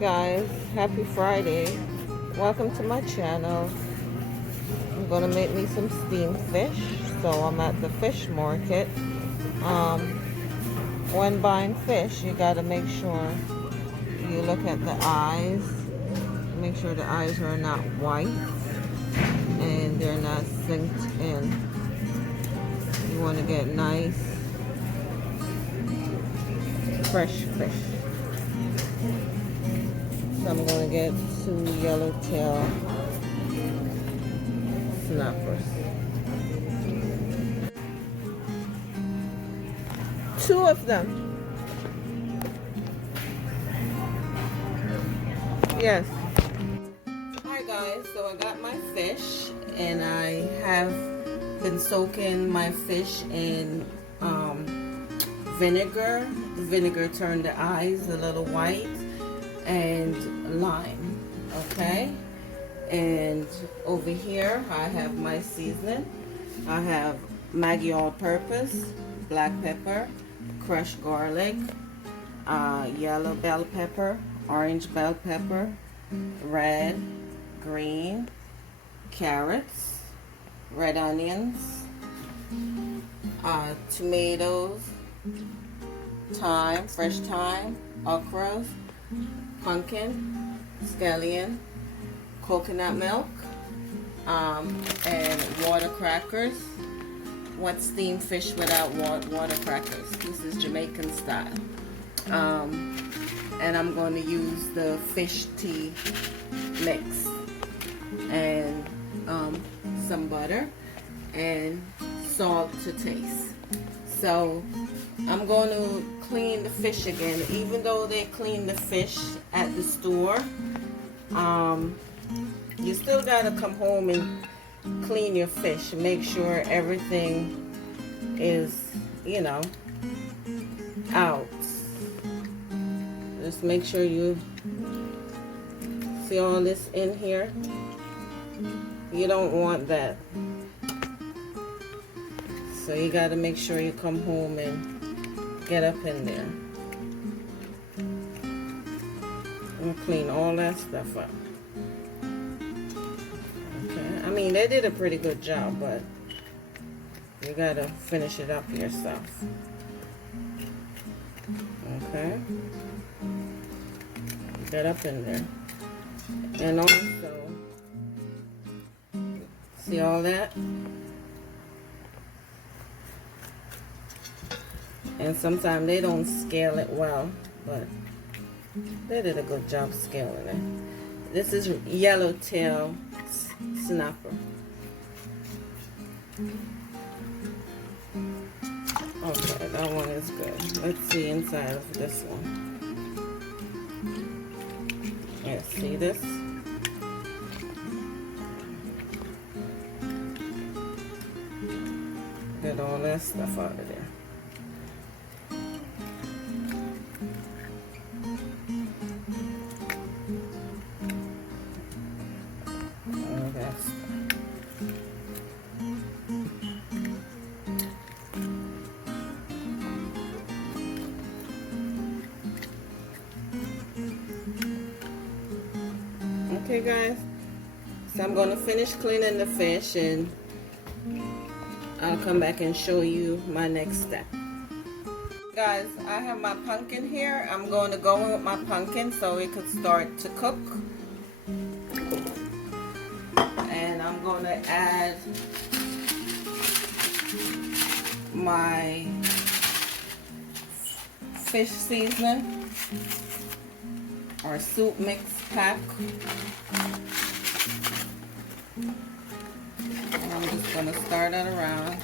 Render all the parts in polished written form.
Guys, happy Friday. Welcome to my channel. I'm gonna make me some steamed fish. So I'm at the fish market. When buying fish, you gotta make sure you look at the eyes. Make sure the eyes are not white and they're not synced in. You want to get nice fresh fish. So I'm going to get 2 yellowtail snappers. 2 of them. Yes. Hi guys, so I got my fish and I have been soaking my fish in vinegar. The vinegar turned the eyes a little white, and lime. Okay, and over here I have my seasoning. I have Maggie all-purpose, black pepper, crushed garlic, yellow bell pepper, orange bell pepper, red, green, carrots, red onions, tomatoes, thyme, fresh thyme, okra, pumpkin, scallion, coconut milk, and water crackers. What steamed fish without water crackers? This is Jamaican style. And I'm going to use the fish tea mix and some butter and salt to taste. So I'm going to clean the fish again. Even though they clean the fish at the store, you still got to come home and clean your fish. Make sure everything is, you know, out. Just make sure you see all this in here. You don't want that. So you got to make sure you come home and get up in there and clean all that stuff up. Okay, I mean they did a pretty good job, but you got to finish it up yourself. Okay. Get up in there. And also, see all that? And sometimes they don't scale it well, but they did a good job scaling it. This is yellowtail snapper. Okay, that one is good. Let's see inside of this one. Yeah, see this? Get all that stuff out of there. All that stuff. Okay guys, so I'm going to finish cleaning the fish and I'll come back and show you my next step. Guys, I have my pumpkin here. I'm going to go in with my pumpkin so it could start to cook. And I'm going to add my fish seasoning or soup mix pack. And I'm just going to stir that around.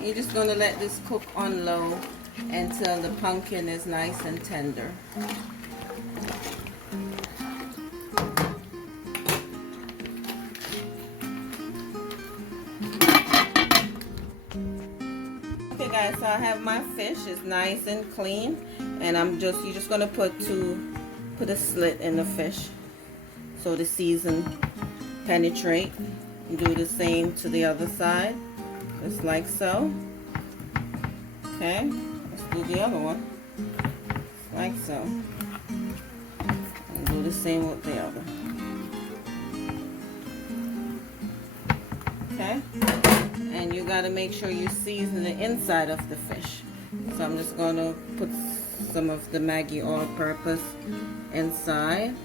You're just going to let this cook on low until the pumpkin is nice and tender. Okay guys, so I have my fish. It's nice and clean, and you're just gonna put a slit in the fish so the season penetrate. Do the same to the other side, just like so. Okay, let's do the other one, just like so. And do the same with the other. Okay, and you got to make sure you season the inside of the fish. So I'm just going to put some of the Maggie all-purpose inside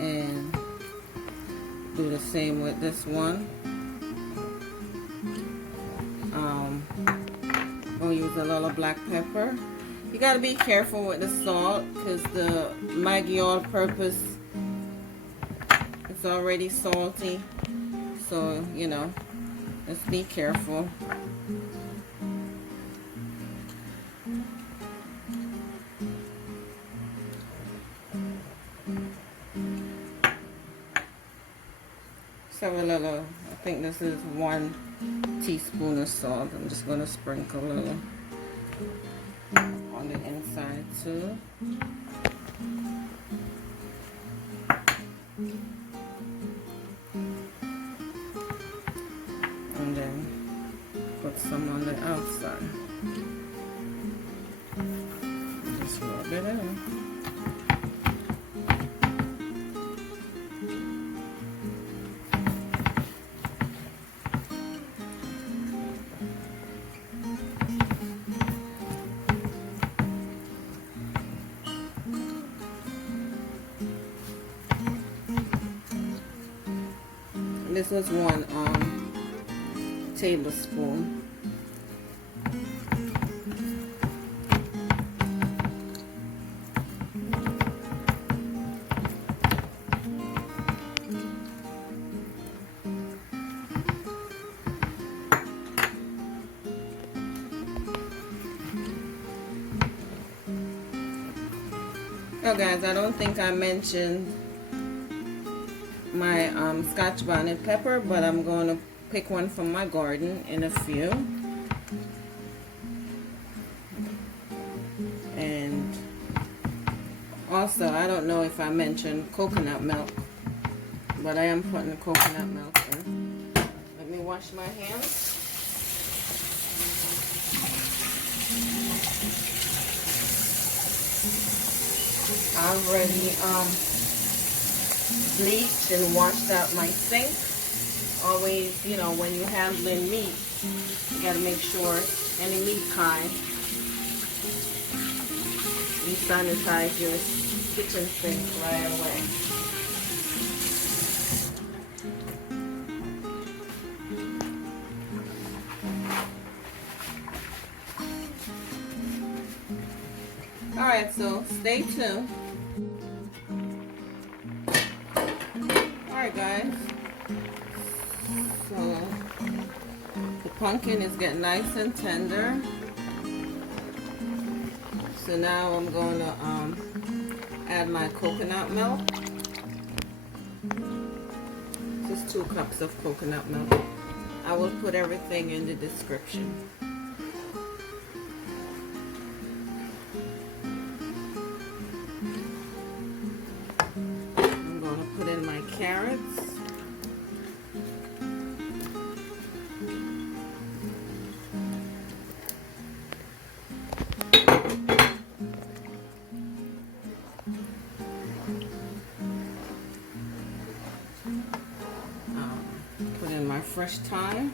and do the same with this one. I'll use a little black pepper. You got to be careful with the salt because the Maggie all-purpose, it's already salty. So, you know, just be careful. So a little, I think this is 1 teaspoon of salt. I'm just going to sprinkle a little on the inside too. And then put some on the outside. Just rub it in. This was 1 tablespoon. Oh guys, I don't think I mentioned my Scotch bonnet pepper, but I'm going to pick one from my garden in a few. And also, I don't know if I mentioned coconut milk, but I am putting coconut milk in. Let me wash my hands. I've already bleached and washed out my sink. Always, you know, when you're handling meat, you got to make sure any meat kind, you sanitize your kitchen sink right away. Alright, so stay tuned. Alright guys, so the pumpkin is getting nice and tender. So now I'm going to add my coconut milk. Just 2 cups of coconut milk. I will put everything in the description. I'm going to put in my carrots. Put in my fresh thyme.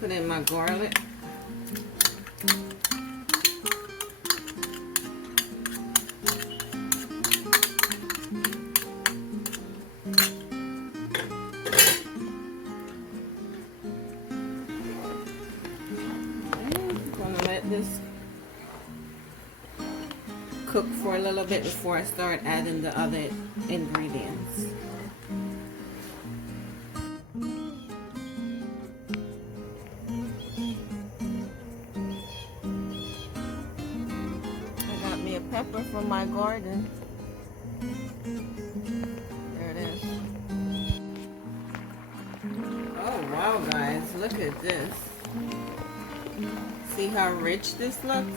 Put in my garlic. This cook for a little bit before I start adding the other ingredients. I got me a pepper from my garden. There it is. Oh guys, look at this. See how rich this looks?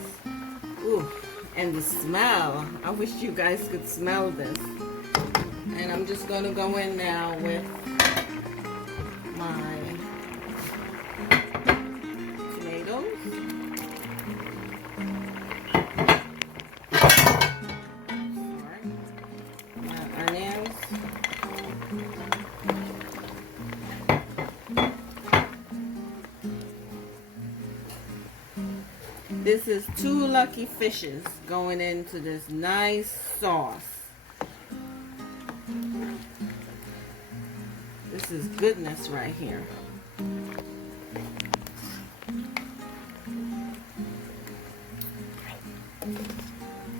Ooh, and the smell. I wish you guys could smell this. And I'm just gonna go in now with my tomatoes. My onions. This is 2 lucky fishes going into this nice sauce. This is goodness right here.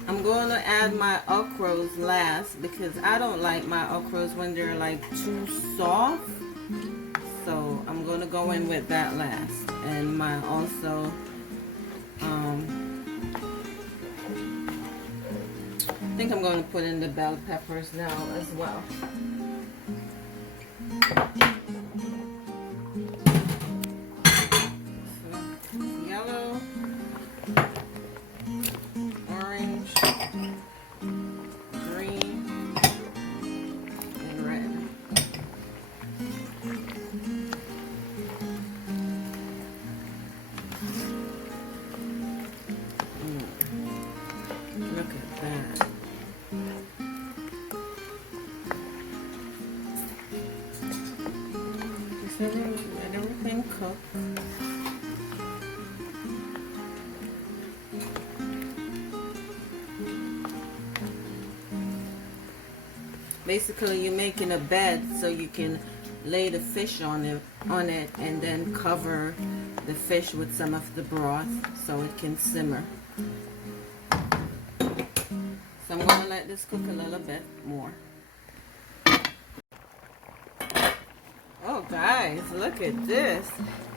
I'm going to add my okras last because I don't like my okras when they're like too soft. So I'm going to go in with that last. And my also I think I'm going to put in the bell peppers now as well. So, yellow, orange, green, and red. Look at that. Let everything cook. Basically, you're making a bed so you can lay the fish on it, and then cover the fish with some of the broth so it can simmer. So I'm going to let this cook a little bit more. Oh guys, look at this.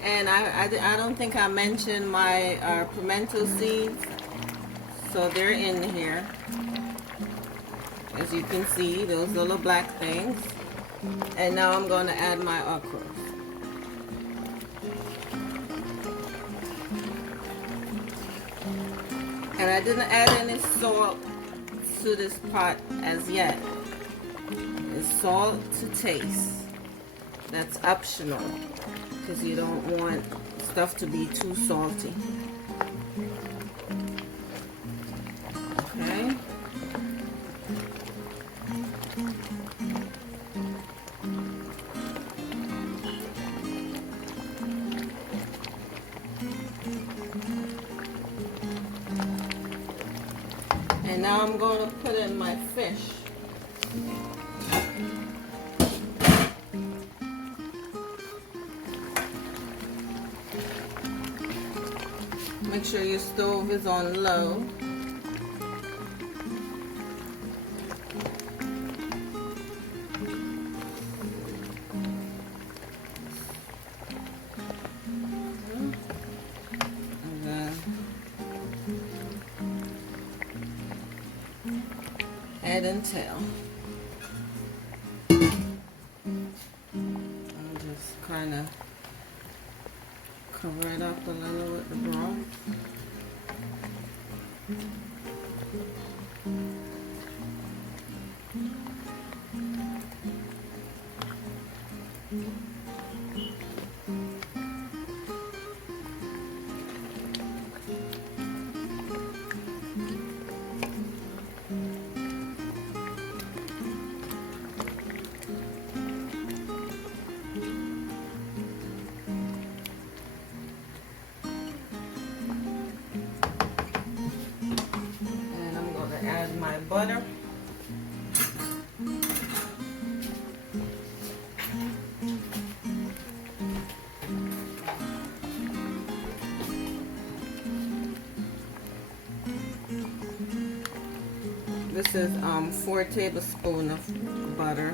And I don't think I mentioned my pimento seeds. So they're in here. As you can see, those little black things. And now I'm going to add my okra. And I didn't add any salt to this pot as yet. It's salt to taste. That's optional because you don't want stuff to be too salty. Okay. And now I'm going to put in my fish. Make sure your stove is on low. And then head and tail. I'll just kind of cover it up a little with the broth. Add my butter. This is 4 tablespoons of butter.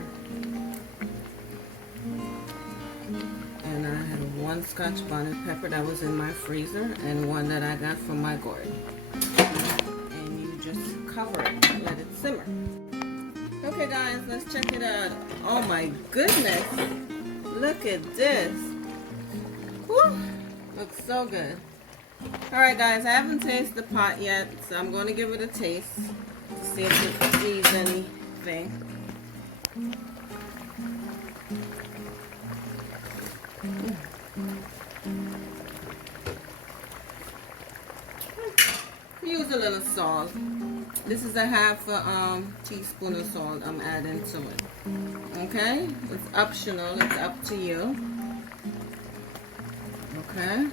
And I have 1 Scotch bonnet pepper that was in my freezer and 1 that I got from my garden. And you just cover it and let it simmer. Okay guys, let's check it out. Oh my goodness, look at this. Whew, looks so good. Alright guys, I haven't tasted the pot yet, so I'm going to give it a taste to see if it sees anything. Use a little salt. This is a half a teaspoon of salt I'm adding to it. Okay? It's optional. It's up to you. Okay?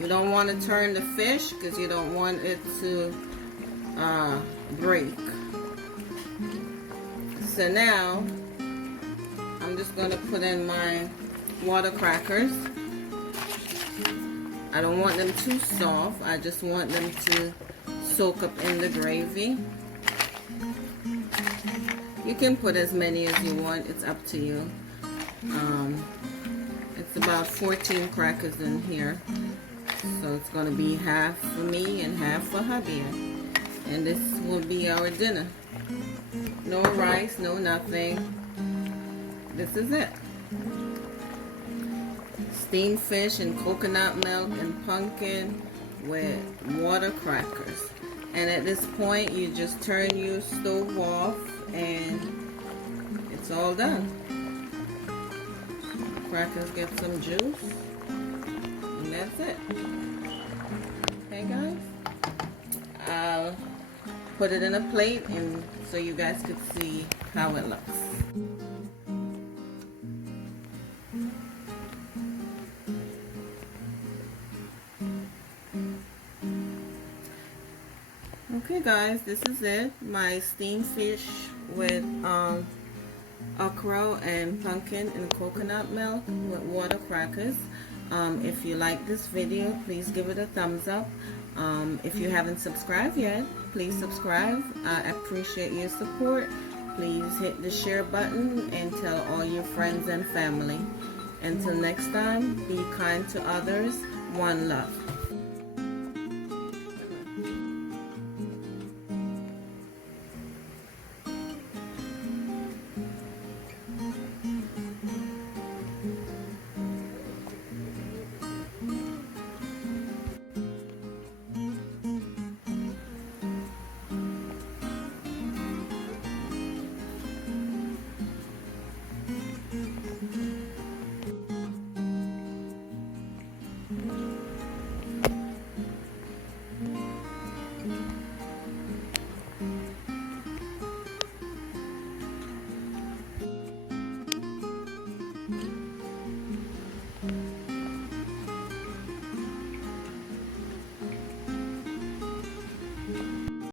You don't want to turn the fish because you don't want it to break. So now, I'm just going to put in my water crackers. I don't want them too soft. I just want them to soak up in the gravy. You can put as many as you want. It's up to you. It's about 14 crackers in here. So it's going to be half for me and half for hubby. And this will be our dinner. No rice, no nothing. This is it. Steamed fish and coconut milk and pumpkin with water crackers. And at this point, you just turn your stove off and it's all done. Crackers get some juice. And that's it. Okay guys, I'll put it in a plate and so you guys could see how it looks. Okay guys, this is it. My steamed fish with okra and pumpkin and coconut milk with water crackers. If you like this video, please give it a thumbs up. If you haven't subscribed yet, please subscribe. I appreciate your support. Please hit the share button and tell all your friends and family. Until next time, be kind to others. One love.